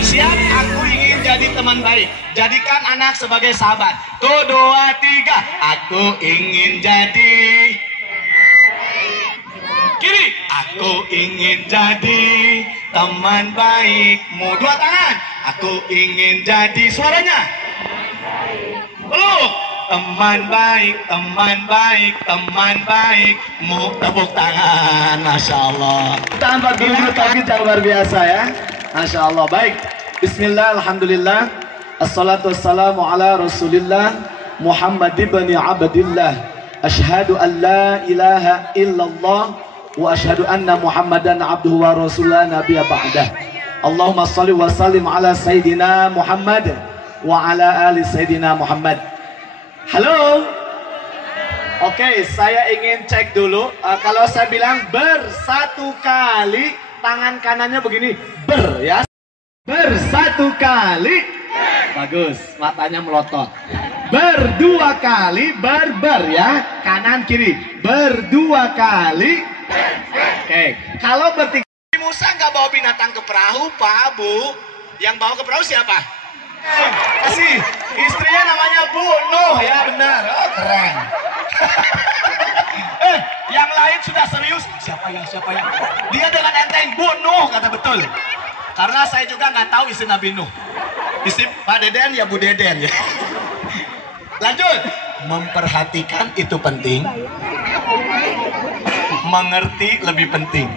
Siap, aku ingin jadi teman baik. Jadikan anak sebagai sahabat. Tuh, 2, 3. Aku ingin jadi. Kiri. Aku ingin jadi teman baikmu. 2 tangan. Aku ingin jadi. Suaranya. Peluk. Teman baik, teman baik, teman baikmu. Tepuk tangan. Masya Allah. Tanpa dulu kami yang luar biasa ya. Masya Allah. Baik. Bismillah, alhamdulillah. Assalatu wassalamu ala rasulillah Muhammad ibn Abdillah. Ashhadu an la ilaha illallah wa ashhadu anna Muhammadan abduhu wa rasulullah nabiyya ba'dah. Allahumma salli wa sallim ala Sayyidina Muhammad wa ala ali Sayyidina Muhammad. Halo. Oke, saya ingin cek dulu. Kalau saya bilang bersatu kali, tangan kanannya begini, ber ya. Bersatu kali, bagus, matanya melotot. Berdua kali, ber ya, kanan kiri. Berdua kali. Oke, kalau bertiga. Musa nggak bawa binatang ke perahu, Pak Abu. Yang bawa ke perahu siapa? Kasih, istrinya namanya Bu Nuh ya, benar. Oh, keren. Yang lain sudah serius. Siapa yang? Dia dengan enteng Bu Nuh kata betul. Karena saya juga nggak tahu istri Nabi Nuh. Istri Pak Deden ya Bu Deden ya. Lanjut. Memperhatikan itu penting. Mengerti lebih penting.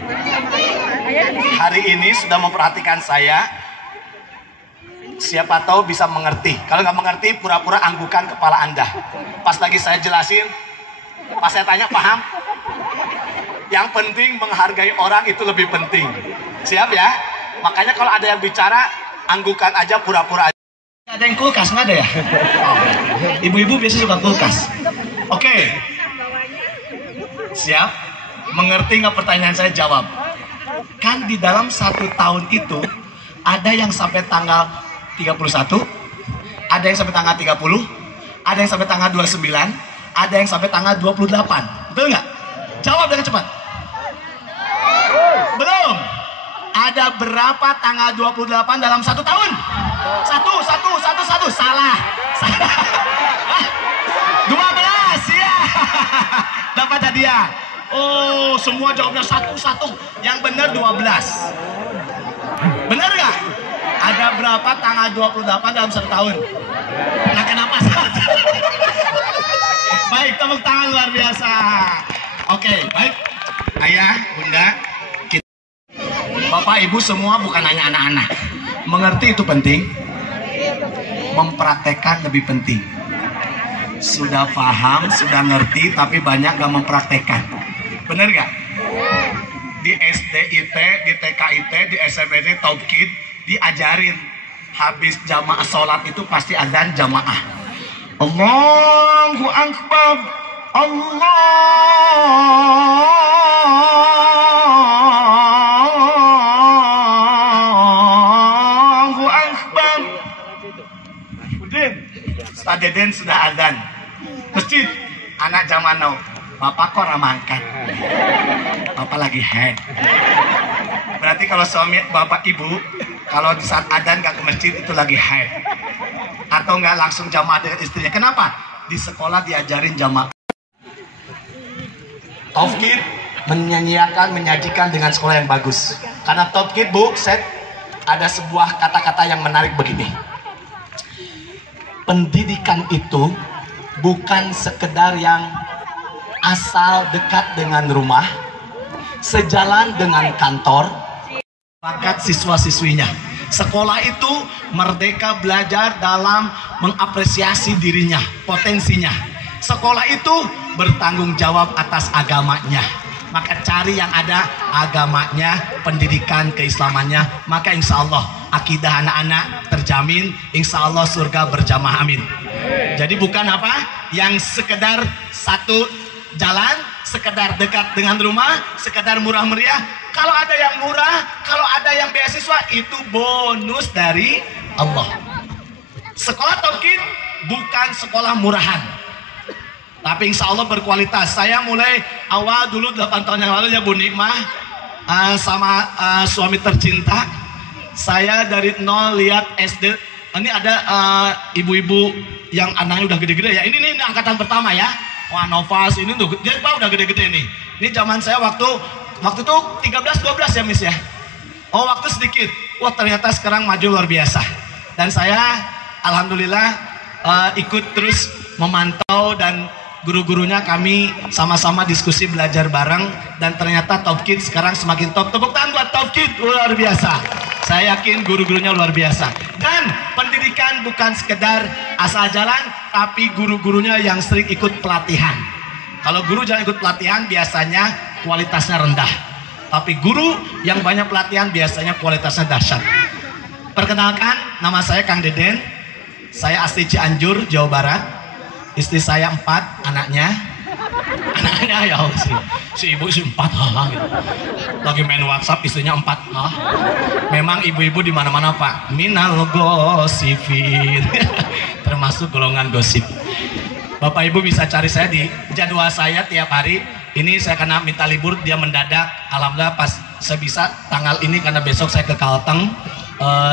Hari ini sudah memperhatikan saya. Siapa tahu bisa mengerti. Kalau nggak mengerti, pura-pura anggukan kepala Anda. Pas lagi saya jelasin, pas saya tanya paham. Yang penting menghargai orang itu lebih penting. Siap ya? Makanya kalau ada yang bicara, anggukan aja pura-pura aja. Ada yang kulkas nggak ada ya? Ibu-ibu biasanya suka kulkas. Oke. Siap? Mengerti nggak pertanyaan saya? Jawab. Kan di dalam 1 tahun itu ada yang sampai tanggal 31, ada yang sampai tanggal 30, ada yang sampai tanggal 29, ada yang sampai tanggal 28. Betul nggak? Jawab dengan cepat. Belum. Ada berapa tanggal 28 dalam 1 tahun? Satu. Salah. 12 ya. Dapat hadiah. Oh, semua jawabnya satu. Yang benar 12. Benar nggak? Ada berapa tanggal 28 dalam 1 tahun? Nah, kenapa? Baik, tepuk tangan luar biasa. Oke, baik. Ayah, Bunda, Bapak, Ibu semua, bukan hanya anak-anak. Mengerti itu penting. Mempraktekkan lebih penting. Sudah paham, sudah ngerti, tapi banyak gak mempraktekkan. Bener gak? Di SD, IT, di TK, IT, di SMP, Taukid, diajarin. Habis jamaah sholat itu pasti azan jamaah. Allahu Akbar. Allahu Akbar. Ustaz Deden sudah azan. Masjid, anak zaman now. Bapak kok ramangkan? Bapak lagi head. Berarti kalau suami bapak ibu, kalau di saat adzan nggak ke masjid itu lagi head. Atau nggak langsung jamaah dengan istrinya. Kenapa? Di sekolah diajarin jamaah. Taufkid menyajikan dengan sekolah yang bagus. Karena Taufkid, Bu, ada sebuah kata-kata yang menarik begini. Pendidikan itu bukan sekedar yang asal dekat dengan rumah, sejalan dengan kantor, bakat siswa-siswinya. Sekolah itu merdeka belajar dalam mengapresiasi dirinya, potensinya. Sekolah itu bertanggung jawab atas agamanya. Maka cari yang ada agamanya, pendidikan keislamannya, maka insya Allah akidah anak-anak terjamin, insya Allah surga berjamaah, amin. Jadi bukan apa yang sekedar satu jalan, sekedar dekat dengan rumah, sekedar murah meriah. Kalau ada yang murah, kalau ada yang beasiswa, itu bonus dari Allah. Sekolah Tauhid bukan sekolah murahan, tapi insya Allah berkualitas. Saya mulai awal dulu 8 tahun yang lalu ya Bu Nikmah, sama suami tercinta. Saya dari nol lihat SD. Ini ada ibu-ibu yang anaknya udah gede-gede ya. Ini angkatan pertama ya. Wah, Novas ini tuh dia udah gede-gede nih. Ini zaman saya waktu itu 13-12 ya Miss ya. Oh, waktu sedikit. Wah, ternyata sekarang maju luar biasa. Dan saya alhamdulillah ikut terus memantau, dan guru-gurunya kami sama-sama diskusi belajar bareng, dan ternyata Tauhid sekarang semakin top. Tepuk tangan buat Tauhid, luar biasa. Saya yakin guru-gurunya luar biasa. Dan pendidikan bukan sekedar asal jalan, tapi guru-gurunya yang sering ikut pelatihan. Kalau guru jangan ikut pelatihan biasanya kualitasnya rendah. Tapi guru yang banyak pelatihan biasanya kualitasnya dahsyat. Perkenalkan, nama saya Kang Deden. Saya asli Cianjur, Jawa Barat. Istri saya 4 anaknya. Anaknya ya Allah, si ibu 4 gitu. Lagi main WhatsApp istrinya 4. Memang ibu-ibu di mana-mana Pak. Minal gosipin. Termasuk golongan gosip. Bapak Ibu bisa cari saya di jadwal saya tiap hari. Ini saya kena minta libur, dia mendadak. Alhamdulillah pas saya bisa tanggal ini karena besok saya ke Kalteng.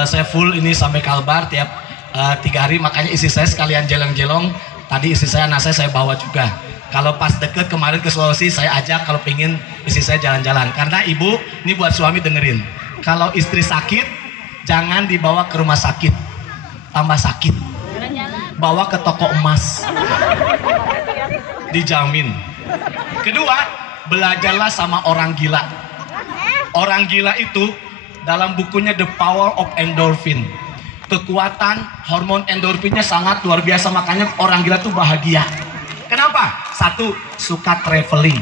Saya full ini sampai Kalbar tiap 3 hari. Makanya istri saya sekalian jelong-jelong. Tadi istri saya, anak saya bawa juga. Kalau pas deket kemarin ke Sulawesi, saya ajak kalau pingin istri saya jalan-jalan. Karena ibu, ini buat suami dengerin. Kalau istri sakit, jangan dibawa ke rumah sakit. Tambah sakit. Bawa ke toko emas. Dijamin. Kedua, belajarlah sama orang gila. Orang gila itu dalam bukunya The Power of Endorphin. Kekuatan hormon endorfinnya sangat luar biasa, makanya orang gila tuh bahagia. Kenapa? 1, suka traveling.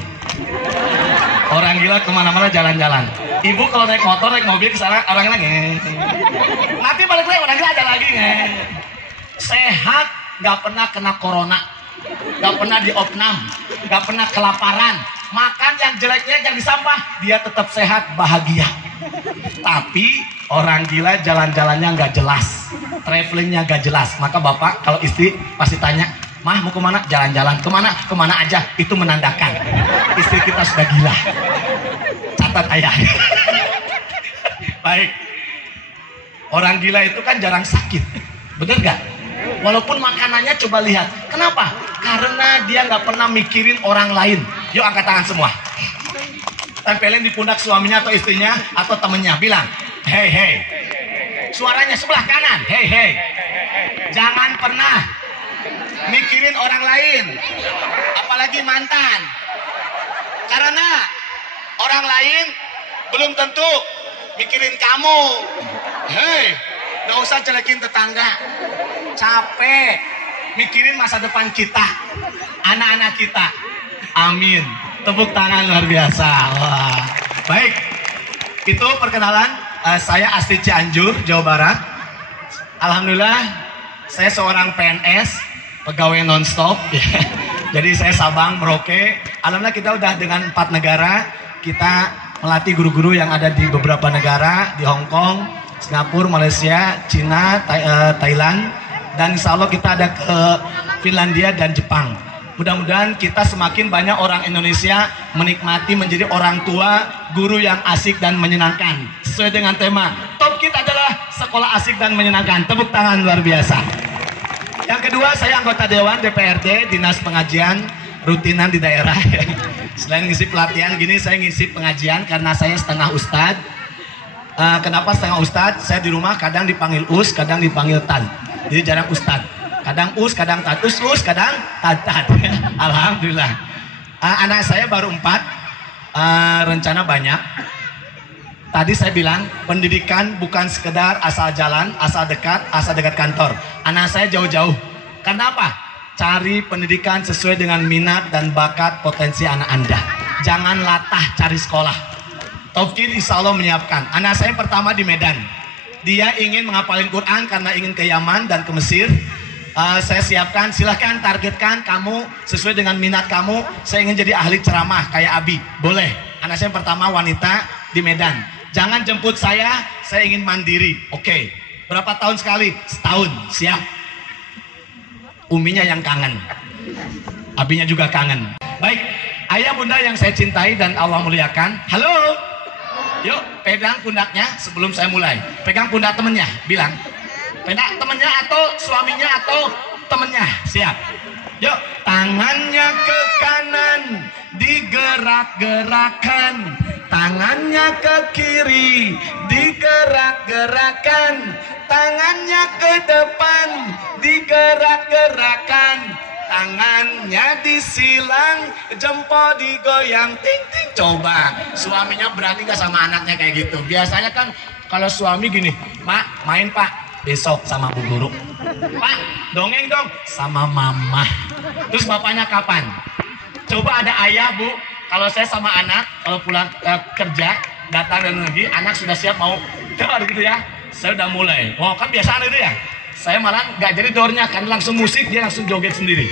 Orang gila kemana-mana jalan-jalan. Ibu kalau naik motor, naik mobil kesana, orang gila nanti balik lagi orang gila ada lagi sehat, gak pernah kena corona, gak pernah diopnam, gak pernah kelaparan, makan yang jeleknya yang di sampah, dia tetap sehat, bahagia. Tapi orang gila jalan-jalannya nggak jelas, travelingnya nggak jelas. Maka bapak kalau istri pasti tanya, mah mau kemana? Jalan-jalan. Kemana aja. Itu menandakan istri kita sudah gila. Catat ayah. Baik. Orang gila itu kan jarang sakit, bener gak? Walaupun makanannya coba lihat. Kenapa? Karena dia nggak pernah mikirin orang lain. Yuk angkat tangan semua. Tempelin di pundak suaminya atau istrinya atau temennya, bilang hey hey. Suaranya sebelah kanan, hey hey. Jangan pernah mikirin orang lain, apalagi mantan. Karena orang lain belum tentu mikirin kamu. Hey, gak usah jelekin tetangga. Capek mikirin masa depan kita, anak-anak kita. Amin. Tepuk tangan luar biasa. Wah. Baik, itu perkenalan. Saya asli Cianjur, Jawa Barat. Alhamdulillah, saya seorang PNS, pegawai nonstop. Jadi saya Sabang, Merauke. Alhamdulillah kita udah dengan 4 negara. Kita melatih guru-guru yang ada di beberapa negara, di Hong Kong, Singapura, Malaysia, Cina, Thailand, dan insya Allah kita ada ke Finlandia dan Jepang. Mudah-mudahan kita semakin banyak orang Indonesia menikmati menjadi orang tua guru yang asik dan menyenangkan. Sesuai dengan tema, Tauhid adalah sekolah asik dan menyenangkan. Tepuk tangan luar biasa. Yang kedua, saya anggota Dewan DPRD, Dinas Pengajian rutinan di daerah. Selain ngisi pelatihan gini, saya ngisi pengajian karena saya setengah ustadz. Kenapa setengah ustadz? Saya di rumah kadang dipanggil us, kadang dipanggil tan. Jadi jarang ustadz. Kadang us, kadang tat, us, kadang tat. Alhamdulillah. Anak saya baru 4, rencana banyak. Tadi saya bilang, pendidikan bukan sekedar asal jalan, asal dekat kantor. Anak saya jauh-jauh. Karena apa? Cari pendidikan sesuai dengan minat dan bakat potensi anak Anda. jangan latah cari sekolah. Taufik insya Allah menyiapkan. Anak saya pertama di Medan. Dia ingin menghafalin Quran karena ingin ke Yaman dan ke Mesir. Saya siapkan, silahkan targetkan kamu sesuai dengan minat kamu. Saya ingin jadi ahli ceramah kayak Abi. Boleh. Anak saya yang pertama wanita di Medan. Jangan jemput saya ingin mandiri. Oke. Berapa tahun sekali? Setahun. Siap. Uminya yang kangen. Abinya juga kangen. Baik. Ayah bunda yang saya cintai dan Allah muliakan. Halo. Yuk pegang pundaknya sebelum saya mulai. Pegang pundak temennya. Bilang. Pegang temennya atau suaminya atau temennya. Siap. Yuk. Tangannya ke kanan. Digerak-gerakan. Tangannya ke kiri. Digerak-gerakan. Tangannya ke depan. Digerak-gerakan. Tangannya disilang, jempol digoyang, ting ting. Coba, suaminya berani gak sama anaknya kayak gitu? Biasanya kan kalau suami gini, Mak, main Pak, besok sama Bu Guru. Pak, dongeng dong, sama Mama. Terus bapaknya kapan? Coba ada ayah Bu, kalau saya sama anak, kalau pulang kerja, datang dan lagi, anak sudah siap mau, coba gitu ya, saya udah mulai. Oh kan biasaan itu ya? Saya malah nggak jadi dornya, kan langsung musik, dia langsung joget sendiri.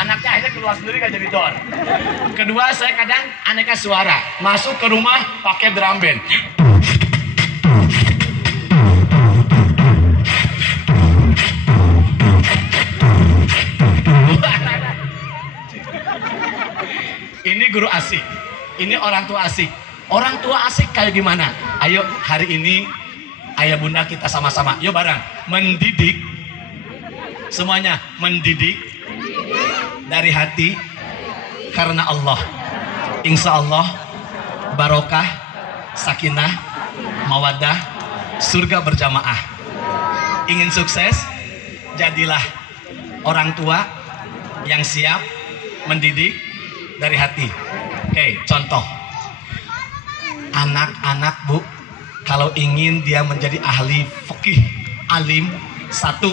Anaknya akhirnya keluar sendiri nggak jadi dor. Kedua, saya kadang aneka suara, masuk ke rumah pakai drum band. Ini guru asik, ini orang tua asik. Orang tua asik kayak gimana? Ayo hari ini ayah bunda kita sama-sama. Yuk bareng. Mendidik. Semuanya mendidik dari hati karena Allah. Insya Allah barokah, sakinah, mawaddah, surga berjamaah. Ingin sukses? Jadilah orang tua yang siap mendidik dari hati. Oke, contoh. Anak-anak Bu, kalau ingin dia menjadi ahli fikih, alim, satu,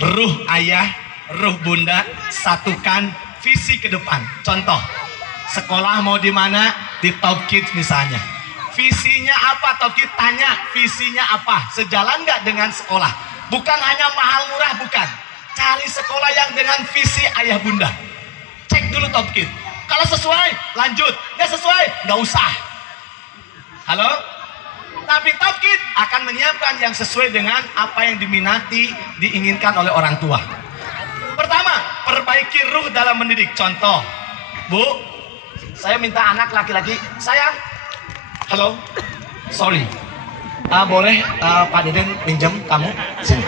ruh ayah, ruh bunda, satukan visi ke depan. Contoh, sekolah mau di mana? Di Top Kids misalnya. Visinya apa? Top Kids tanya, visinya apa? Sejalan nggak dengan sekolah? Bukan hanya mahal murah, bukan. Cari sekolah yang dengan visi ayah bunda. Cek dulu Top Kids. Kalau sesuai, lanjut. Nggak sesuai, nggak usah. Halo? Tapi Top Kids akan menyiapkan yang sesuai dengan apa yang diminati, diinginkan oleh orang tua. Pertama, perbaiki ruh dalam mendidik. Contoh, Bu, saya minta anak laki-laki, sayang, halo, sorry, boleh Pak Deden pinjam kamu? Sini.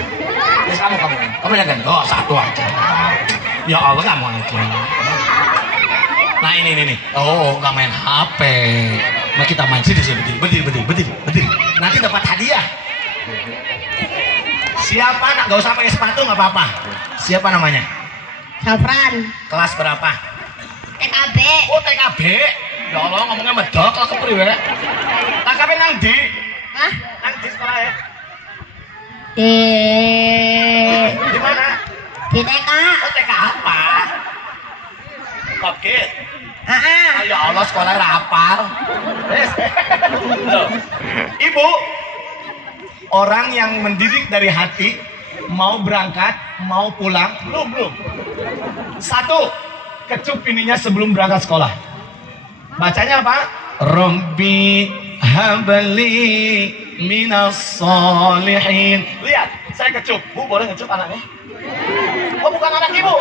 Yes, kamu ya kan? Oh, satu aja. Ya Allah, kamu aja. Nah ini. Oh, nggak main HP. Nah kita main sini berdiri. Nanti dapat hadiah. Siapa nak? Gak usah pakai sepatu nggak apa-apa. Siapa namanya? Safran. Kelas berapa? TKB. Oh TKB. Ya Allah ngomongnya medok lah kepriwe. TKB nang di? Hah? Nang di sekolah ya? Di mana? Di TK. Oh TK apa? Top Kids. Ya Allah sekolah rapal. Ibu, orang yang mendidik dari hati, mau berangkat, mau pulang, belum. Satu, kecup ininya sebelum berangkat sekolah. Bacanya apa? Rabbi habli minas solihin. Lihat, saya kecup. Bu, boleh ngecup anaknya? Oh, bukan anak ibu.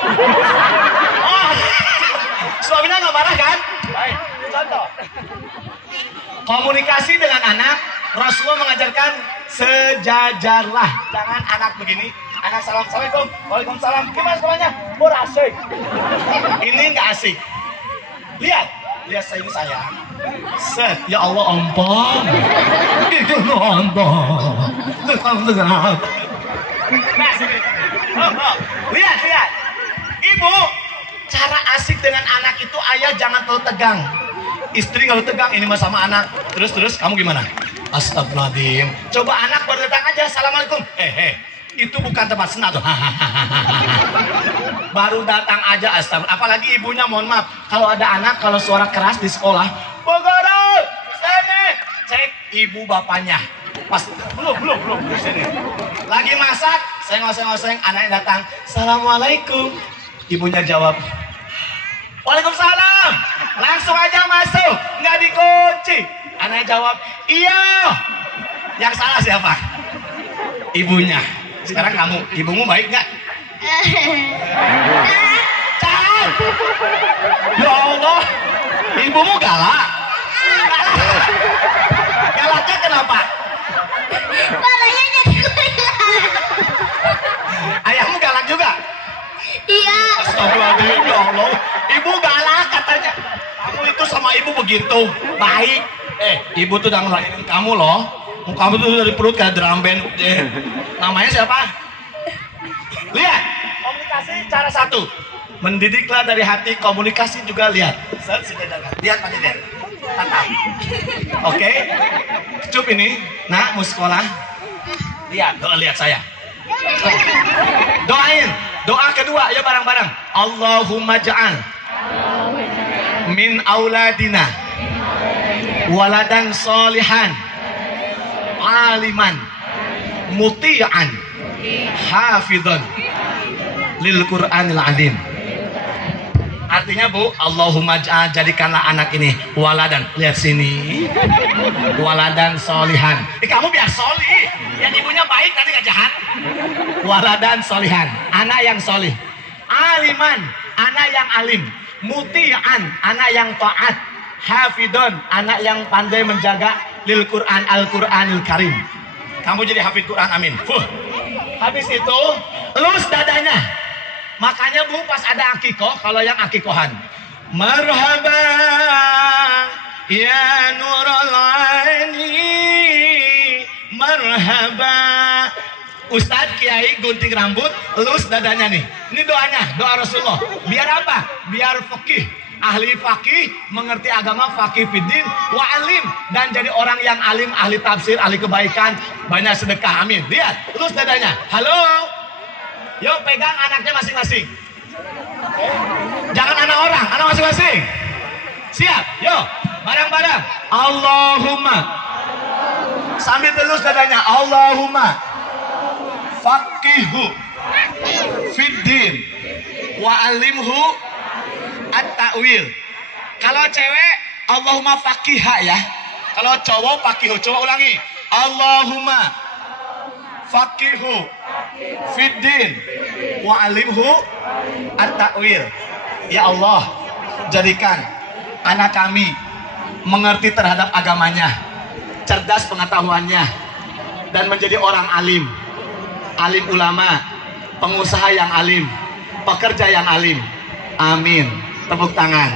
Oh. Suaminya nggak marah kan? Baik, contoh. Komunikasi dengan anak, Rasulullah mengajarkan sejajarlah. Jangan anak begini, anak salam, assalamualaikum, waalaikumsalam. Gimana sekolahnya? Asik. Ini nggak asik. Lihat saya ini sayang. Set, ya Allah ampun. Itu ampun. Nah, sini. Lihat. Ibu, cara asik dengan anak itu ayah jangan terlalu tegang. Istri kalau tegang ini mah sama anak. Terus kamu gimana? Astagfirullahaladzim. Coba anak baru datang aja, assalamualaikum. Itu bukan tempat senang tuh. baru datang aja astagfirullah. Apalagi ibunya, mohon maaf, kalau ada anak kalau suara keras di sekolah, Bu Guru, sini, cek ibu bapaknya. Pas belum di sini. Lagi masak, sengok-sengok, anaknya datang, Assalamualaikum. Ibunya jawab, Waalaikumsalam. Langsung aja masuk, nggak dikunci. Anaknya jawab, iya. Yang salah siapa? Ibunya. Sekarang kamu, ibumu baik nggak? Cat. Ya Allah, ibumu galak. Galaknya kenapa? Palanya jadi kuliah. Ayahmu galak juga? Iya. Astagfirullahaladzim, ya Allah. Ibu galak katanya. Kamu itu sama ibu begitu baik. Ibu tuh udah ngelahirin kamu loh. Kamu tuh dari perut kayak drum band. Namanya siapa? Lihat. Komunikasi cara satu. Mendidiklah dari hati. Komunikasi juga lihat. Lihat Pak Deden. Tatap. Oke. Cup ini. Nak mau sekolah. Lihat. Lihat saya. Doain. Doa kedua, ya bareng-bareng. Allahumma ja'al min auladina waladan solihan aliman muti'an hafidhan lil Qur'anil azim. Artinya Bu, Allahumma ja'al, jadikanlah anak ini waladan. Lihat sini. Waladan solihan. Kamu biar solih. Yang ibunya baik nanti gak jahat. Waladan solihan, anak yang solih. Aliman, anak yang alim. Muti'an, anak yang taat. Hafidon, anak yang pandai menjaga lil Quran, Al-Quranil Karim. Kamu jadi hafid Quran, amin. Habis itu, lus dadanya. Makanya Bu, pas ada akikoh, kalau yang akikohan, marhaba ya nurul aini, marhaba. Ustadz Kiai gunting rambut, lus dadanya nih. Ini doanya, doa Rasulullah. Biar apa? Biar fakih, ahli fakih, mengerti agama, fakih fiddin, wa alim, dan jadi orang yang alim, ahli tafsir, ahli kebaikan, banyak sedekah, amin. Lihat, lus dadanya. Halo. Yuk pegang anaknya masing-masing. Jangan anak orang, anak masing-masing. Siap, yuk bareng-bareng. Allahumma. Sambil telus dadanya. Allahumma faqihu fiddin wa alimhu at-ta'wil. Kalau cewek Allahumma faqiha ya. Kalau cowok faqihu. Coba ulangi. Allahumma faqihu fiddin wa alimhu at-ta'wil. Ya Allah, jadikan anak kami mengerti terhadap agamanya, cerdas pengetahuannya, dan menjadi orang alim, alim ulama, pengusaha yang alim, pekerja yang alim. Amin. Tepuk tangan.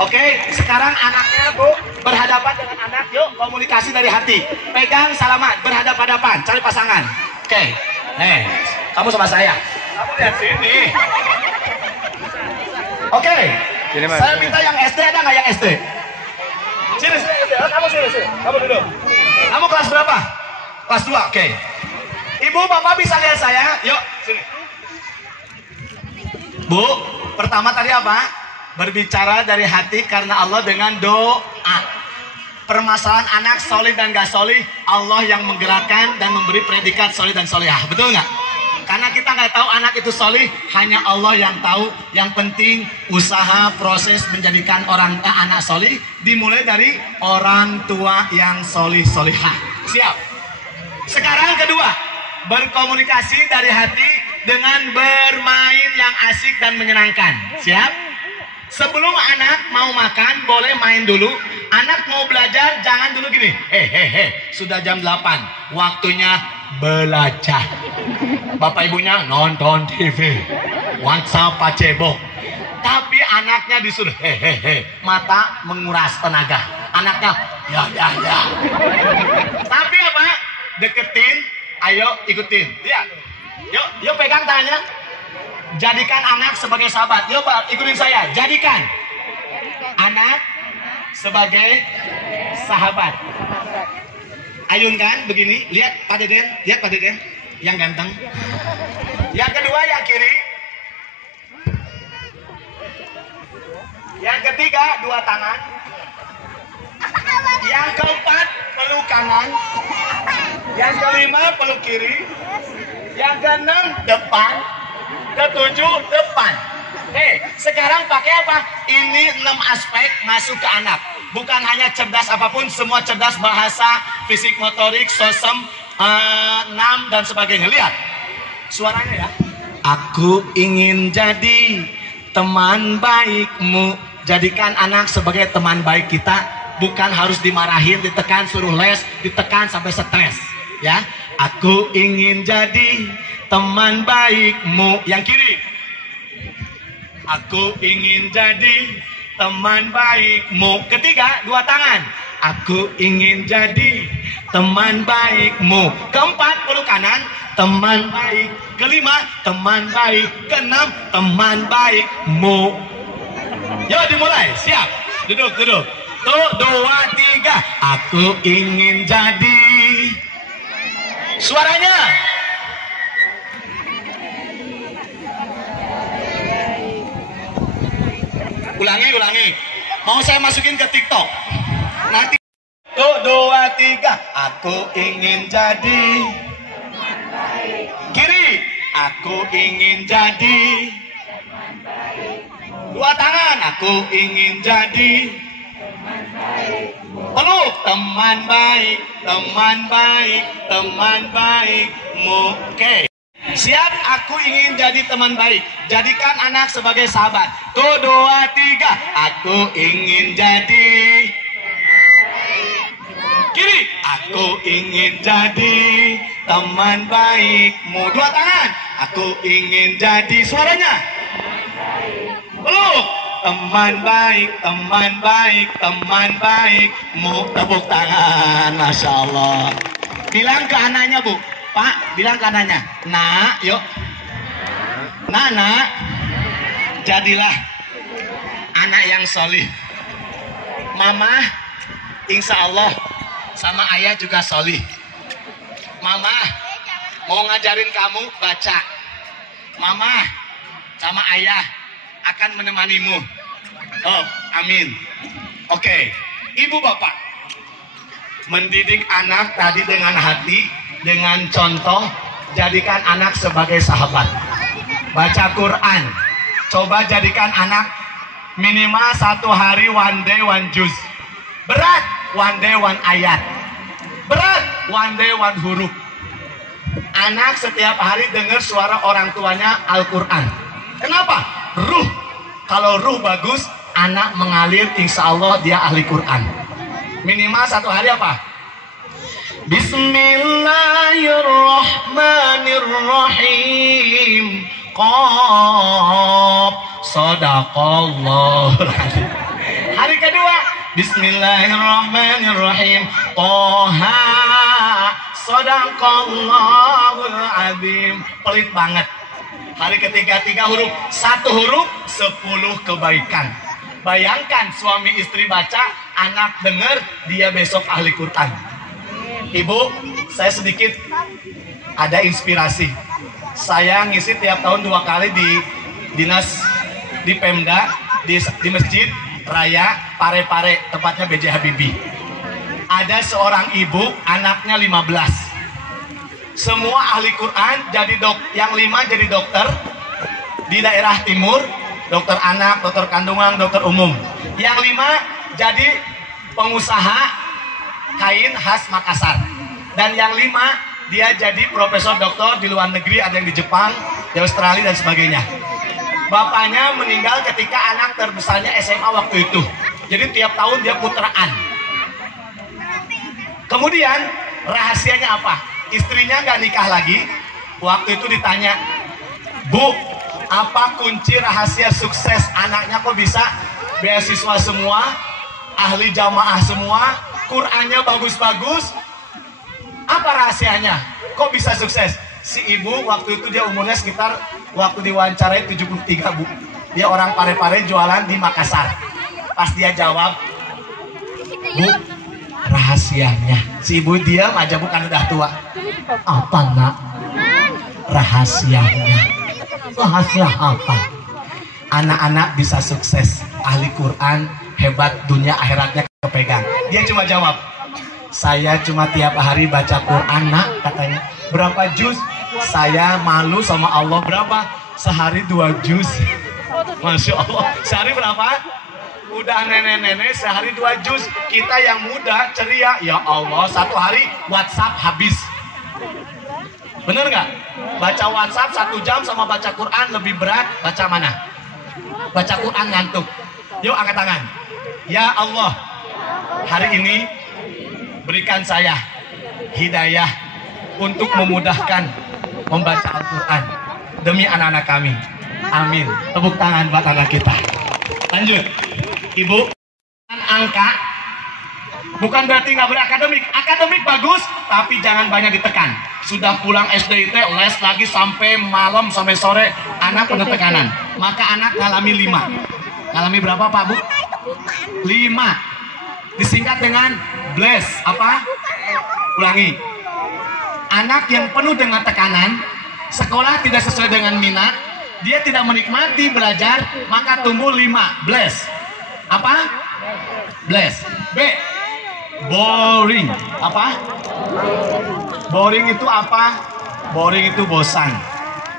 Oke, sekarang anaknya Bu berhadapan dengan anak. Yuk komunikasi dari hati. Pegang salaman, berhadapan-hadapan, cari pasangan. Oke, kamu sama saya. Kamu lihat sini. Oke, saya minta yang SD, ada nggak yang SD? Sini, SD. Kamu sini. Kamu duduk. Kamu kelas berapa? Kelas 2, oke. Ibu, Bapak bisa lihat saya? Yuk, sini. Bu, pertama tadi apa? Berbicara dari hati karena Allah dengan doa. Permasalahan anak solih dan gak solih, Allah yang menggerakkan dan memberi predikat solih dan solihah. Betul nggak? Karena kita nggak tahu anak itu solih, hanya Allah yang tahu. Yang penting usaha proses menjadikan anak solih dimulai dari orang tua yang solih solihah. Siap? Sekarang kedua, berkomunikasi dari hati dengan bermain yang asik dan menyenangkan. Siap? Sebelum anak mau makan, boleh main dulu. Anak mau belajar, jangan dulu gini. Sudah jam 8, waktunya belajar. Bapak ibunya nonton TV, WhatsApp, Facebook. Tapi anaknya disuruh mata menguras tenaga. Anaknya ya. Tapi apa? Deketin, ayo ikutin. Lihat. Yuk pegang tangannya. Jadikan anak sebagai sahabat. Yuk Pak, ikutin saya. Jadikan anak sebagai sahabat. Ayunkan begini. Lihat Pak Deden. Yang ganteng. Yang kedua yang kiri. Yang ketiga, 2 tangan. Yang keempat, peluk kanan. Yang kelima, peluk kiri. Yang keenam, depan. Ketujuh, depan. Sekarang pakai apa? Ini 6 aspek masuk ke anak. Bukan hanya cerdas apapun, semua cerdas bahasa, fisik, motorik, sosem, 6 dan sebagainya. Lihat suaranya ya. Aku ingin jadi teman baikmu. Jadikan anak sebagai teman baik kita. Bukan harus dimarahin, ditekan, suruh les, ditekan sampai stres. Ya, aku ingin jadi teman baikmu. Yang kiri. Aku ingin jadi teman baikmu. Ketiga, 2 tangan. Aku ingin jadi teman baikmu. Keempat, peluk kanan. Teman baik. Kelima, teman baik. Keenam, teman baikmu. Yuk dimulai, siap. Duduk. Tuh, 2, 3. Aku ingin jadi. Suaranya. Ulangi. Mau saya masukin ke TikTok. Nanti. Tuh, 2, 3. Aku ingin jadi. Kiri. Aku ingin jadi. 2 tangan. Aku ingin jadi. Peluk. Teman baik. Teman baikmu. Oke. Siap, aku ingin jadi teman baik. Jadikan anak sebagai sahabat. Tuh, 2, 3. Aku ingin jadi. Kiri. Aku ingin jadi teman baikmu. 2 tangan. Aku ingin jadi. Suaranya. Peluk. Teman baikmu. Tepuk tangan. Masya Allah. Bilang ke anaknya, Bu. Pak, bilang ke anaknya. Nak, yuk. Nak. Jadilah anak yang solih. Mama, insya Allah sama ayah juga solih. Mama mau ngajarin kamu baca. Mama sama ayah akan menemanimu. Oh, amin. Oke, ibu bapak mendidik anak tadi dengan hati, dengan contoh. Jadikan anak sebagai sahabat. Baca Quran. Coba jadikan anak minimal 1 hari 1 day 1 juz. Berat 1 day 1 ayat. Berat 1 day 1 huruf. Anak setiap hari dengar suara orang tuanya Al-Quran. Kenapa? Ruh. Kalau ruh bagus, anak mengalir, insya Allah dia ahli Quran. Minimal 1 hari apa? Bismillahirrahmanirrahim. Qaf. Sadaqallah. Hari kedua, Bismillahirrahmanirrahim. Toha. Sadaqallahul azim. Pelit banget. Hari ketiga 3 huruf. 1 huruf 10 kebaikan. Bayangkan suami istri baca, anak dengar, dia besok ahli Quran. Ibu, saya sedikit ada inspirasi. Saya ngisi tiap tahun 2 kali di dinas di Pemda, di Masjid Raya Pare-Pare, tempatnya B.J. Habibie. Ada seorang ibu, anaknya 15. Semua ahli Quran, yang 5 jadi dokter di daerah timur, dokter anak, dokter kandungan, dokter umum. Yang 5 jadi pengusaha kain khas Makassar. Dan yang 5 dia jadi profesor doktor di luar negeri, ada yang di Jepang, di Australia dan sebagainya. Bapaknya meninggal ketika anak terbesarnya SMA waktu itu. Jadi tiap tahun dia putraan. Kemudian rahasianya apa? Istrinya nggak nikah lagi. Waktu itu ditanya, Bu, apa kunci rahasia sukses anaknya kok bisa beasiswa semua, ahli jamaah semua, Qurannya bagus-bagus? Apa rahasianya? Kok bisa sukses? Si ibu waktu itu dia umurnya sekitar, waktu diwawancarai 73, Bu. Dia orang Pare-Pare jualan di Makassar. Pas dia jawab, Bu, rahasianya. Si ibu diam aja, bukan udah tua. Apa nak? Rahasianya. Rahasia apa? Anak-anak bisa sukses ahli Quran, hebat, dunia akhiratnya kepegang. Dia cuma jawab, saya cuma tiap hari baca Quran nak, katanya. Berapa juz? Saya malu sama Allah, berapa? Sehari 2 juz. Masya Allah, sehari berapa? Udah nenek-nenek sehari 2 juz. Kita yang muda ceria, ya Allah, 1 hari WhatsApp habis. Bener nggak? Baca WhatsApp 1 jam sama baca Quran lebih berat. Baca mana? Baca Quran ngantuk. Yuk angkat tangan. Ya Allah, hari ini berikan saya hidayah untuk memudahkan membaca Al-Quran demi anak-anak kami. Amin. Tepuk tangan buat anak kita. Lanjut. Ibu, angka bukan berarti nggak berakademik. Akademik bagus, tapi jangan banyak ditekan. Sudah pulang SD itu les lagi sampai malam, sampai sore, anak penuh tekanan. Maka anak ngalami 5. Ngalami berapa Pak Bu? 5. Disingkat dengan bless. Apa? Ulangi. Anak yang penuh dengan tekanan, sekolah tidak sesuai dengan minat, dia tidak menikmati belajar, maka tumbuh 5. Bless. Apa? Bless. B. Boring. Apa? Boring itu apa? Boring itu bosan.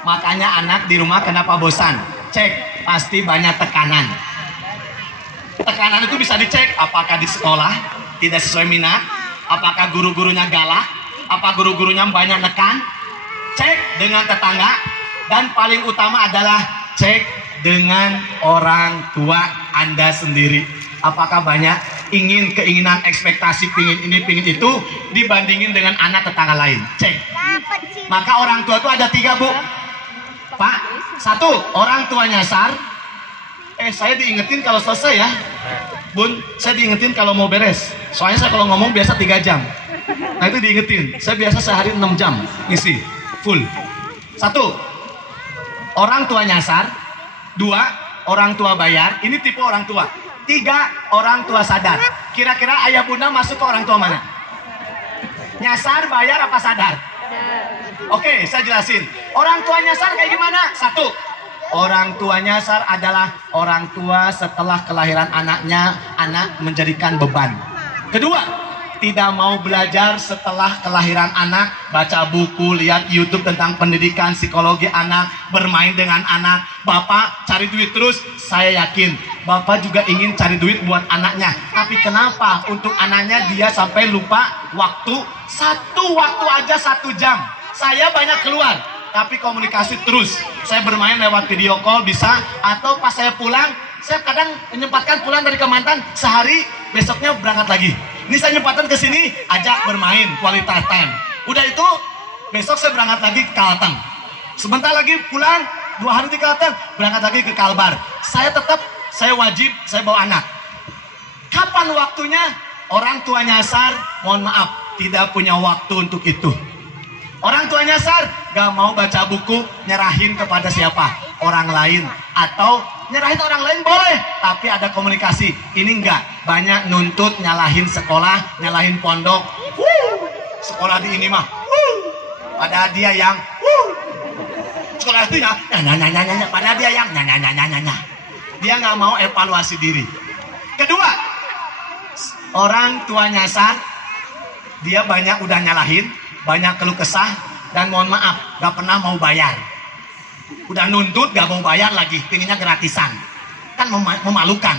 Makanya anak di rumah kenapa bosan? Cek, pasti banyak tekanan. Tekanan itu bisa dicek, apakah di sekolah tidak sesuai minat, apakah guru-gurunya galak, apa guru-gurunya banyak nekan. Cek dengan tetangga, dan paling utama adalah cek dengan orang tua Anda sendiri. Apakah banyak keinginan, ekspektasi, pingin ini, pingin itu dibandingin dengan anak tetangga lain. Cek. Maka orang tua itu ada 3 Bu. Pak, 1, orang tua nyasar. Saya diingetin kalau selesai ya. Bun, saya diingetin kalau mau beres. Soalnya saya kalau ngomong biasa 3 jam. Nah itu diingetin. Saya biasa sehari 6 jam ngisi full. 1, orang tua nyasar. 2, orang tua bayar. Ini tipe orang tua. 3, orang tua sadar. Kira-kira ayah bunda masuk ke orang tua mana? Nyasar, bayar, apa sadar? Oke, saya jelasin. Orang tua nyasar kayak gimana? 1, orang tua nyasar adalah orang tua setelah kelahiran anaknya, anak menjadikan beban. Kedua, tidak mau belajar setelah kelahiran anak, baca buku, lihat YouTube tentang pendidikan, psikologi anak, bermain dengan anak. Bapak cari duit terus, saya yakin Bapak juga ingin cari duit buat anaknya. Tapi kenapa untuk anaknya dia sampai lupa waktu? Waktu aja 1 jam. Saya banyak keluar, tapi komunikasi terus. Saya bermain lewat video call bisa, atau pas saya pulang, saya kadang menyempatkan pulang dari Kemantan sehari, besoknya berangkat lagi. Ini saya nyempatan ke sini, ajak bermain, quality time. Udah itu, besok saya berangkat lagi ke Kalteng. Sebentar lagi pulang, 2 hari di Kalteng, berangkat lagi ke Kalbar. Saya wajib, saya bawa anak. Kapan waktunya? Orang tua nyasar, mohon maaf, tidak punya waktu untuk itu. Orang tua nyasar, gak mau baca buku, nyerahin kepada siapa? Orang lain. Atau nyerahin orang lain boleh, tapi ada komunikasi. Ini enggak, banyak nuntut, nyalahin sekolah, nyalahin pondok. Sekolah di ini mah, padahal dia yang sekolah itu ya, padahal dia yang dia nggak mau evaluasi diri. Kedua, orang tua nyasar, dia banyak udah nyalahin, banyak keluh kesah, dan mohon maaf, gak pernah mau bayar. Udah nuntut, gak mau bayar lagi, pinginnya gratisan. Kan memalukan.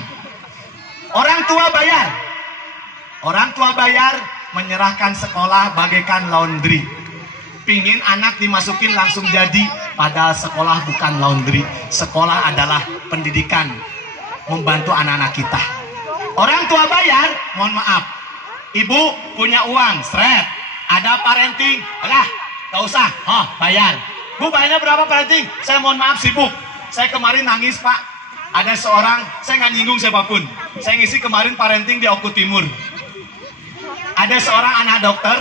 Orang tua bayar. Orang tua bayar menyerahkan sekolah bagaikan laundry. Pingin anak dimasukin langsung jadi, padahal sekolah bukan laundry. Sekolah adalah pendidikan, membantu anak-anak kita. Orang tua bayar, mohon maaf. Ibu punya uang, seret. Ada parenting, gak usah, bayar. Bu, bayarnya berapa parenting? Saya mohon maaf sibuk. Saya kemarin nangis Pak. Ada seorang, saya nggak nyinggung siapapun. Saya ngisi kemarin parenting di Oku Timur. Ada seorang anak dokter,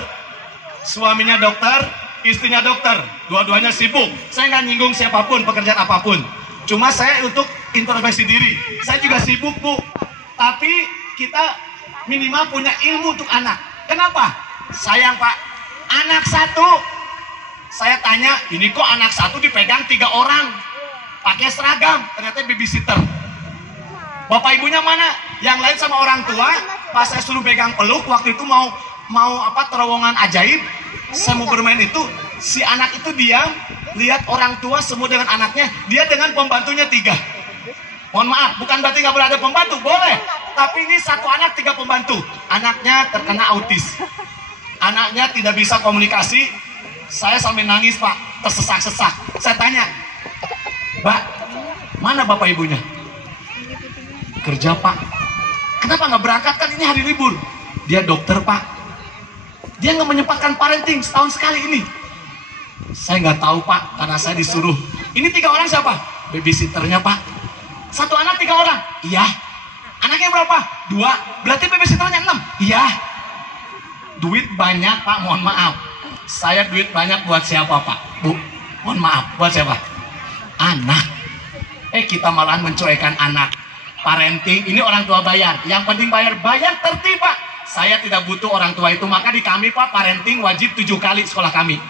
suaminya dokter, istrinya dokter. Dua-duanya sibuk. Saya nggak nyinggung siapapun, pekerjaan apapun. Cuma saya untuk introspeksi diri. Saya juga sibuk Bu. Tapi kita minimal punya ilmu untuk anak. Kenapa? Sayang Pak, anak 1, saya tanya, ini kok anak 1 dipegang 3 orang, pakai seragam, ternyata babysitter. Bapak ibunya mana? Yang lain sama orang tua. Pas saya suruh pegang peluk, waktu itu mau terowongan ajaib, saya mau bermain itu, si anak itu diam, lihat orang tua semua dengan anaknya, dia dengan pembantunya 3. Mohon maaf, bukan berarti nggak boleh ada pembantu, boleh. Tapi ini satu anak 3 pembantu. Anaknya terkena autis. Anaknya tidak bisa komunikasi. Saya sampai nangis, Pak, tersesak-sesak. Saya tanya, Mbak, mana bapak ibunya? Kerja, Pak. Kenapa nggak berangkat, kan ini hari libur? Dia dokter, Pak. Dia nggak menyempatkan parenting setahun sekali ini. Saya nggak tahu, Pak, karena saya disuruh. Ini 3 orang siapa? Babysitternya, Pak. Satu anak 3 orang? Iya. Anaknya berapa? 2. Berarti babysitternya 6? Iya. Duit banyak, Pak, mohon maaf. Saya duit banyak buat siapa, Pak? Bu, mohon maaf, buat siapa? Anak. Kita malahan mencuekan anak. Parenting, ini orang tua bayar. Yang penting bayar tertib, Pak. Saya tidak butuh orang tua itu. Maka di kami, Pak, parenting wajib 7 kali sekolah kami.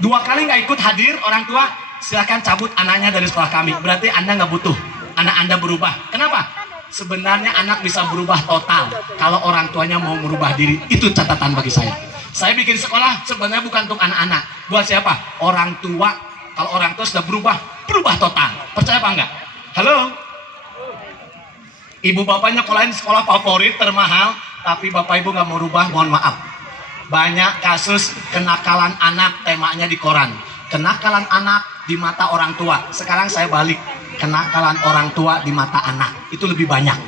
2 kali nggak ikut hadir orang tua, silakan cabut anaknya dari sekolah kami. Berarti Anda nggak butuh. Anak Anda berubah. Kenapa? Sebenarnya anak bisa berubah total kalau orang tuanya mau merubah diri. Itu catatan bagi saya. Saya bikin sekolah sebenarnya bukan untuk anak-anak. Buat siapa? Orang tua. Kalau orang tua sudah berubah total. Percaya apa enggak? Halo? Ibu bapaknya sekolahin sekolah favorit termahal, tapi bapak ibu nggak mau rubah, mohon maaf. Banyak kasus kenakalan anak, temanya di koran. Kenakalan anak di mata orang tua. Sekarang saya balik, kenakalan orang tua di mata anak. Itu lebih banyak.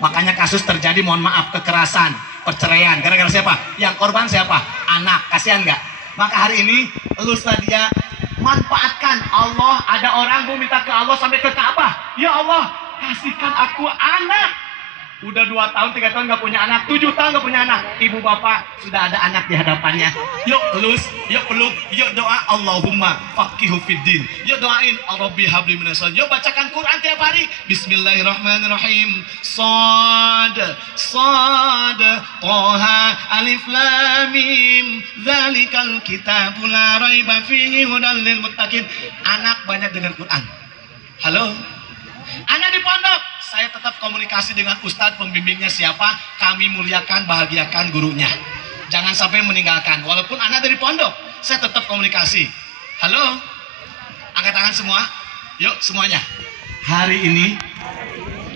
Makanya kasus terjadi, mohon maaf, kekerasan, perceraian. Gara-gara siapa? Yang korban siapa? Anak. Kasihan nggak? Maka hari ini, lu sedia manfaatkan. Allah, ada orang mau minta ke Allah sampai ke Ka'bah. Ya Allah, kasihkan aku anak. Udah 2 tahun, 3 tahun gak punya anak, 7 tahun gak punya anak. Ibu bapak sudah ada anak di hadapannya. Yuk elus, yuk peluk, yuk doa Allahumma faqihu fiddin. Yuk doain Rabbi habli minas solihin. Yuk bacakan Quran tiap hari. Bismillahirrahmanirrahim. Shad, Toha, Alif Lam Mim. Dzalikal kitabul la raiba fihi hudal lil muttaqin. Anak banyak dengar Quran. Halo? Anak di pondok, saya tetap komunikasi dengan ustadz pembimbingnya siapa, kami muliakan, bahagiakan gurunya. Jangan sampai meninggalkan, walaupun anak dari pondok, saya tetap komunikasi. Halo? Angkat tangan semua, yuk semuanya. Hari ini,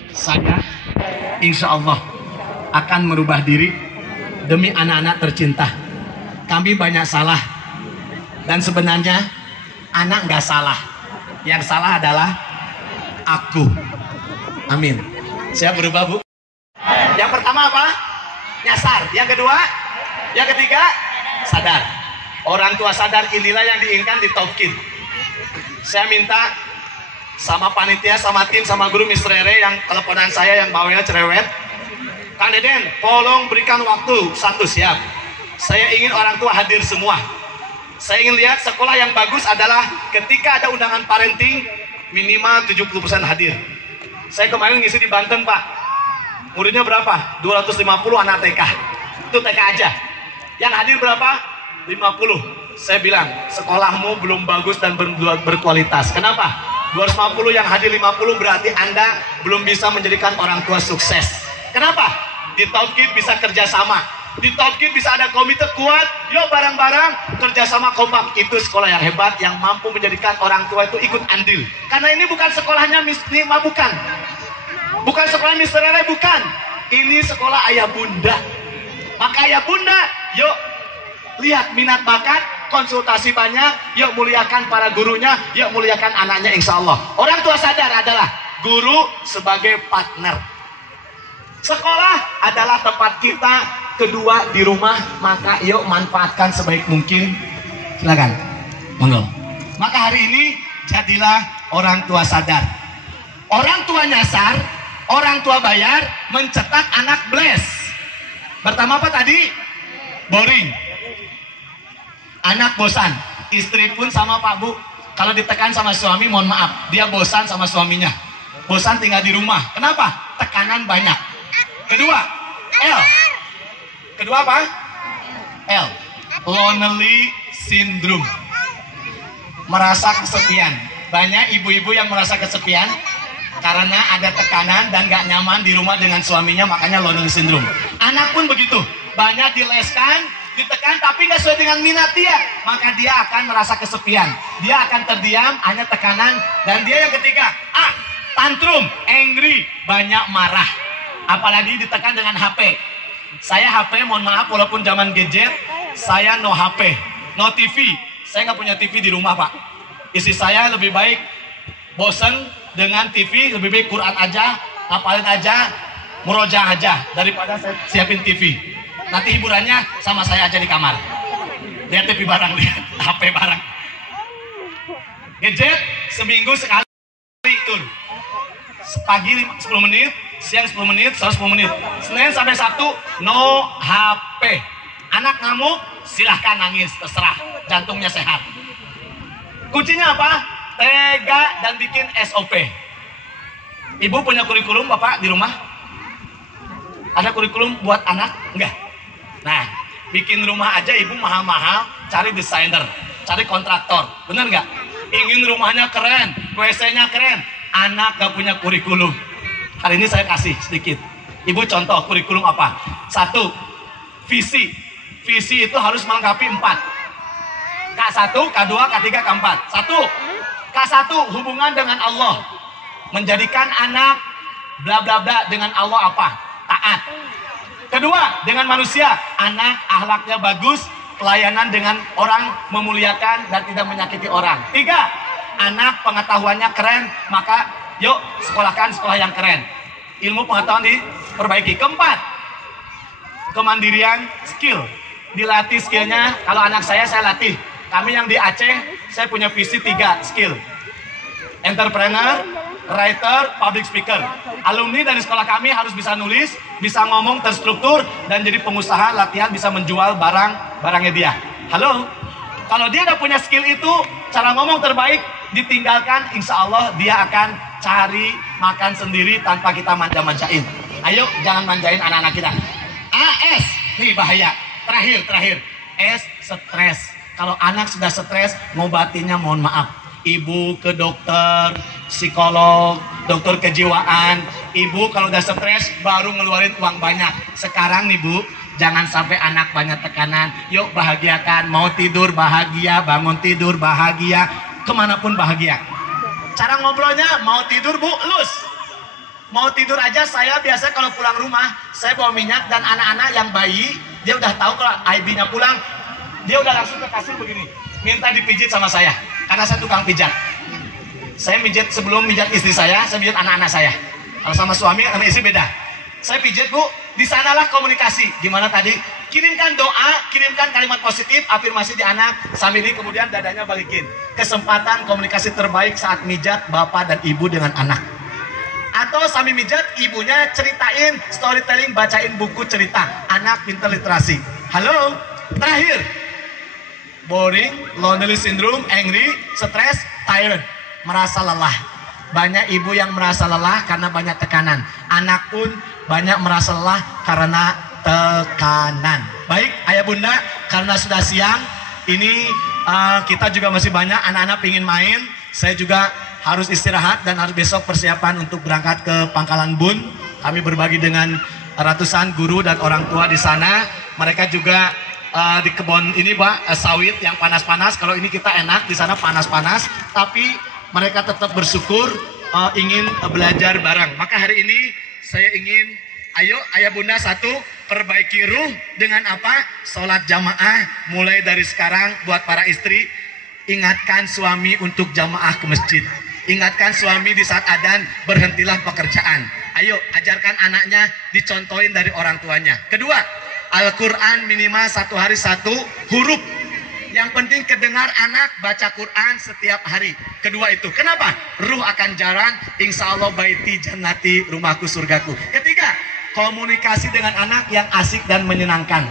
saya insya Allah akan merubah diri demi anak-anak tercinta. Kami banyak salah, dan sebenarnya anak nggak salah. Yang salah adalah aku. Amin. Siap berubah, Bu? Yang pertama apa? Nyasar. Yang kedua? Yang ketiga? Sadar. Orang tua sadar, inilah yang diinginkan di Tauhid. Saya minta sama panitia, sama tim, sama guru Miss Rere yang teleponan saya yang bawanya cerewet. Kang Deden, tolong berikan waktu 1 siap. Saya ingin orang tua hadir semua. Saya ingin lihat sekolah yang bagus adalah ketika ada undangan parenting, minimal 70% hadir. Saya kemarin ngisi di Banten, Pak. Muridnya berapa? 250 anak TK. Itu TK aja. Yang hadir berapa? 50. Saya bilang, sekolahmu belum bagus dan berkualitas. Kenapa? 250 yang hadir 50 berarti Anda belum bisa menjadikan orang tua sukses. Kenapa? Di Tauhid bisa kerjasama. Di Tauhid bisa ada komite kuat, yuk barang-barang kerjasama kompak. Itu sekolah yang hebat, yang mampu menjadikan orang tua itu ikut andil. Karena ini bukan sekolahnya Miss Nima, bukan. Bukan sekolah Miss Rere, bukan. Ini sekolah ayah bunda. Maka ayah bunda, yuk lihat minat bakat, konsultasi banyak, yuk muliakan para gurunya, yuk muliakan anaknya insya Allah. Orang tua sadar adalah guru sebagai partner. Sekolah adalah tempat kita. Kedua di rumah, maka yuk manfaatkan sebaik mungkin. Silakan, monggo. Maka hari ini jadilah orang tua sadar. Orang tua nyasar, orang tua bayar, mencetak anak bless. Pertama apa tadi? Boring. Anak bosan. Istri pun sama, Pak Bu. Kalau ditekan sama suami, mohon maaf, dia bosan sama suaminya. Bosan tinggal di rumah. Kenapa? Tekanan banyak. Kedua, L. Kedua apa? L. Lonely syndrome. Merasa kesepian. Banyak ibu-ibu yang merasa kesepian. karena ada tekanan dan gak nyaman di rumah dengan suaminya, makanya lonely syndrome. Anak pun begitu, banyak dileskan, ditekan tapi gak sesuai dengan minat dia, maka dia akan merasa kesepian, dia akan terdiam, hanya tekanan. Dan dia yang ketiga, tantrum, angry, banyak marah, apalagi ditekan dengan HP. Saya HP, mohon maaf, walaupun zaman gadget, saya no HP, no TV. Saya nggak punya TV di rumah, Pak. Istri saya lebih baik bosen dengan TV, lebih baik Quran aja, hafalin aja, murojaah aja, daripada saya siapin TV. Nanti hiburannya sama saya aja di kamar. Lihat TV bareng, lihat HP bareng. Gadget seminggu sekali tur. Pagi 10 menit, siang 10 menit, sore 10 menit. Senin sampai Sabtu no HP. Anak ngamuk, silahkan nangis, terserah. Jantungnya sehat. Kuncinya apa? Tega dan bikin SOP. Ibu punya kurikulum Bapak di rumah? Ada kurikulum buat anak? Enggak. Nah, bikin rumah aja ibu mahal-mahal, cari desainer, cari kontraktor. Bener nggak? Ingin rumahnya keren, WC-nya keren. Anak gak punya kurikulum. Hari ini saya kasih sedikit. Ibu contoh kurikulum apa? 1. Visi. Visi itu harus melengkapi 4. K1, K2, K3, K4. 1. K1 hubungan dengan Allah. Menjadikan anak bla bla bla dengan Allah apa? Taat. Kedua, dengan manusia. Anak akhlaknya bagus, pelayanan dengan orang, memuliakan dan tidak menyakiti orang. 3. Anak pengetahuannya keren, maka yuk sekolahkan sekolah yang keren. Ilmu pengetahuan diperbaiki. Keempat, kemandirian, skill. Dilatih skillnya. Kalau anak saya latih. Kami yang di Aceh, saya punya visi 3 skill. Entrepreneur, writer, public speaker. Alumni dari sekolah kami harus bisa nulis, bisa ngomong terstruktur, dan jadi pengusaha latihan bisa menjual barangnya dia. Halo? Kalau dia udah punya skill itu, cara ngomong terbaik, ditinggalkan, insya Allah dia akan cari makan sendiri tanpa kita manja-manjain. Ayo jangan manjain anak-anak kita. AS, nih bahaya. Terakhir. S, stres. Kalau anak sudah stres, ngobatinnya mohon maaf. Ibu ke dokter, psikolog, dokter kejiwaan. Ibu kalau udah stres baru ngeluarin uang banyak. Sekarang nih Bu, jangan sampai anak banyak tekanan. Yuk bahagiakan, mau tidur bahagia, bangun tidur bahagia, kemanapun bahagia. Cara ngobrolnya, mau tidur Bu, lus. Mau tidur aja saya biasa kalau pulang rumah, saya bawa minyak dan anak-anak yang bayi, dia udah tahu kalau IB-nya pulang, dia udah langsung ke kasir begini, minta dipijit sama saya, karena saya tukang pijat. Saya pijat sebelum pijat istri saya pijat anak-anak saya. Kalau sama suami, sama istri beda. Saya pijat Bu, di sanalah komunikasi. Gimana tadi? Kirimkan doa, kirimkan kalimat positif, afirmasi di anak, sambil ini kemudian dadanya balikin. Kesempatan komunikasi terbaik saat mijat bapak dan ibu dengan anak. Atau sambil mijat, ibunya ceritain, storytelling, bacain buku cerita. Anak pintar literasi. Halo? Terakhir. Boring, lonely syndrome, angry, stress, tired. Merasa lelah. Banyak ibu yang merasa lelah karena banyak tekanan. Anak pun banyak merasa lelah karena tekanan. Baik, ayah bunda, karena sudah siang, ini kita juga masih banyak anak-anak pingin main. Saya juga harus istirahat dan harus besok persiapan untuk berangkat ke Pangkalan Bun. Kami berbagi dengan ratusan guru dan orang tua di sana. Mereka juga di kebun ini Pak, sawit yang panas-panas. Kalau ini kita enak, di sana panas-panas. Tapi mereka tetap bersyukur, ingin belajar bareng. Maka hari ini saya ingin, ayo ayah bunda, 1, perbaiki ruh dengan apa? Sholat jamaah mulai dari sekarang. Buat para istri, ingatkan suami untuk jamaah ke masjid. Ingatkan suami di saat adzan, berhentilah pekerjaan. Ayo ajarkan anaknya, dicontohin dari orang tuanya. Kedua, Al-Quran minimal 1 hari 1 huruf. Yang penting kedengar anak baca Quran setiap hari. Kedua itu. Kenapa? Ruh akan jalan, insya Allah baiti jannati, rumahku surgaku. Ketiga, komunikasi dengan anak yang asik dan menyenangkan.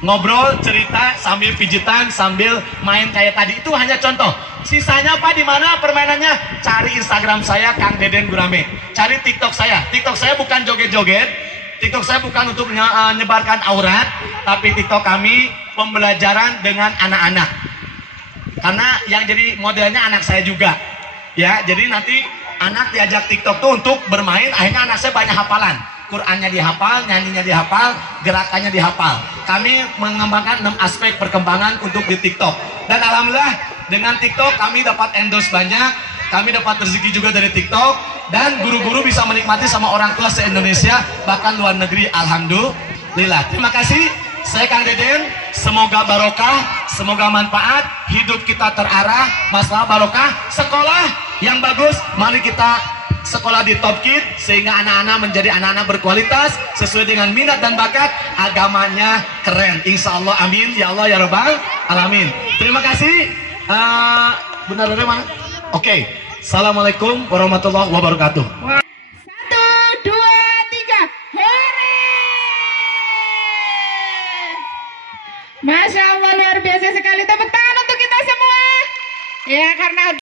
Ngobrol, cerita, sambil pijitan, sambil main kayak tadi. Itu hanya contoh. Sisanya Pak, di mana permainannya? Cari Instagram saya, Kang Deden Gurame. Cari TikTok saya. TikTok saya bukan joget-joget. TikTok saya bukan untuk menyebarkan aurat, tapi TikTok kami pembelajaran dengan anak-anak. Karena yang jadi modelnya anak saya juga. Ya, jadi nanti anak diajak TikTok tuh untuk bermain, akhirnya anak saya banyak hafalan. Qurannya dihafal, nyanyinya dihafal, gerakannya dihafal. Kami mengembangkan 6 aspek perkembangan untuk di TikTok. Dan alhamdulillah dengan TikTok kami dapat endorse banyak, kami dapat rezeki juga dari TikTok, dan guru-guru bisa menikmati sama orang tua se-Indonesia, bahkan luar negeri, alhamdulillah. Terima kasih, saya Kang Deden, semoga barokah, semoga manfaat, hidup kita terarah, masalah barokah, sekolah yang bagus, mari kita sekolah di Top Kid sehingga anak-anak menjadi anak-anak berkualitas sesuai dengan minat dan bakat, agamanya keren, insya Allah, amin ya Allah ya Rabbal alamin. Terima kasih. Benar mana? Oke. Assalamualaikum warahmatullahi wabarakatuh. 1, 2, 3, hore! Masya Allah, luar biasa sekali. Tepuk tangan untuk kita semua. Ya, karena